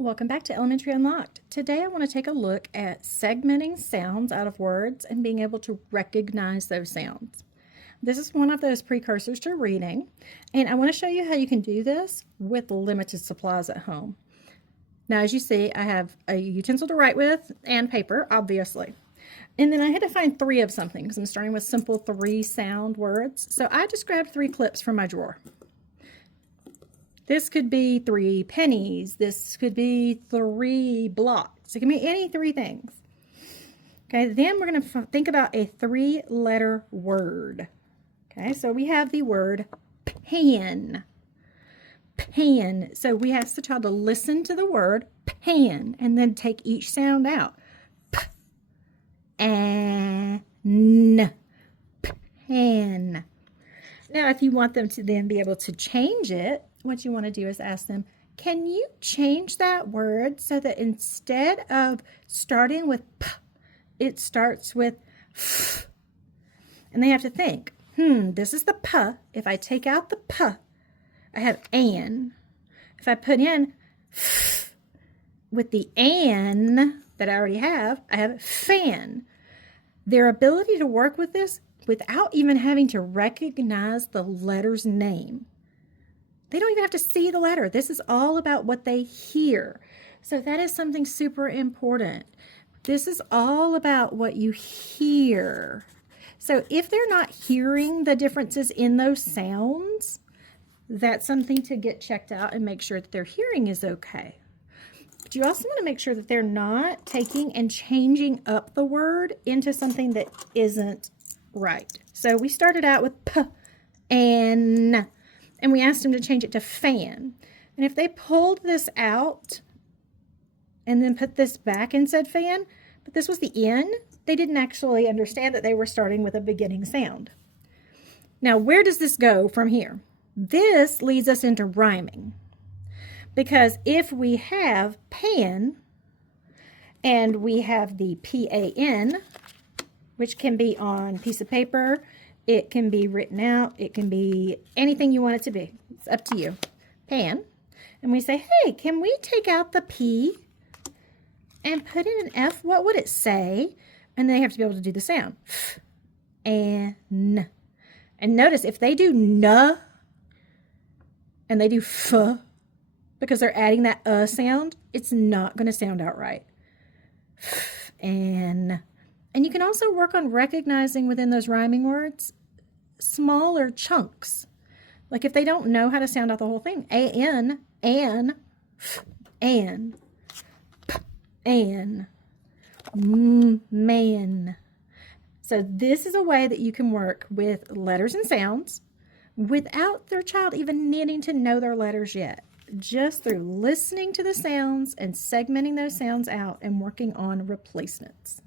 Welcome back to Elementary Unlocked. Today I want to take a look at segmenting sounds out of words and being able to recognize those sounds. This is one of those precursors to reading, and I want to show you how you can do this with limited supplies at home. Now, as you see, I have a utensil to write with and paper, obviously. And then I had to find three of something because I'm starting with simple 3-sound words. So I just grabbed 3 clips from my drawer. This could be 3 pennies. This could be 3 blocks. It can be any 3 things. Okay, then we're going to think about a 3-letter word. Okay, so we have the word pan. Pan. So we ask the child to listen to the word pan and then take each sound out. P, a, n, pan. Now, if you want them to then be able to change it, what you want to do is ask them, can you change that word so that instead of starting with p, it starts with f? And they have to think, this is the p. If I take out the p, I have an. If I put in f with the an that I already have, I have fan. Their ability to work with this without even having to recognize the letter's name. They don't even have to see the letter. This is all about what they hear. So that is something super important. This is all about what you hear. So if they're not hearing the differences in those sounds, that's something to get checked out and make sure that their hearing is okay. But you also want to make sure that they're not taking and changing up the word into something that isn't right. So we started out with p and we asked them to change it to fan. And if they pulled this out and then put this back and said fan, but this was the N, they didn't actually understand that they were starting with a beginning sound. Now, where does this go from here? This leads us into rhyming. Because if we have pan and we have the P-A-N, which can be on a piece of paper, it can be written out, it can be anything you want it to be. It's up to you. Pan. And we say, hey, can we take out the P and put in an F? What would it say? And they have to be able to do the sound. F and N. And notice if they do N and they do F because they're adding that sound, it's not going to sound out right. F and you can also work on recognizing within those rhyming words smaller chunks. Like if they don't know how to sound out the whole thing, an, f, an, p, an, man. So this is a way that you can work with letters and sounds without their child even needing to know their letters yet. Just through listening to the sounds and segmenting those sounds out and working on replacements.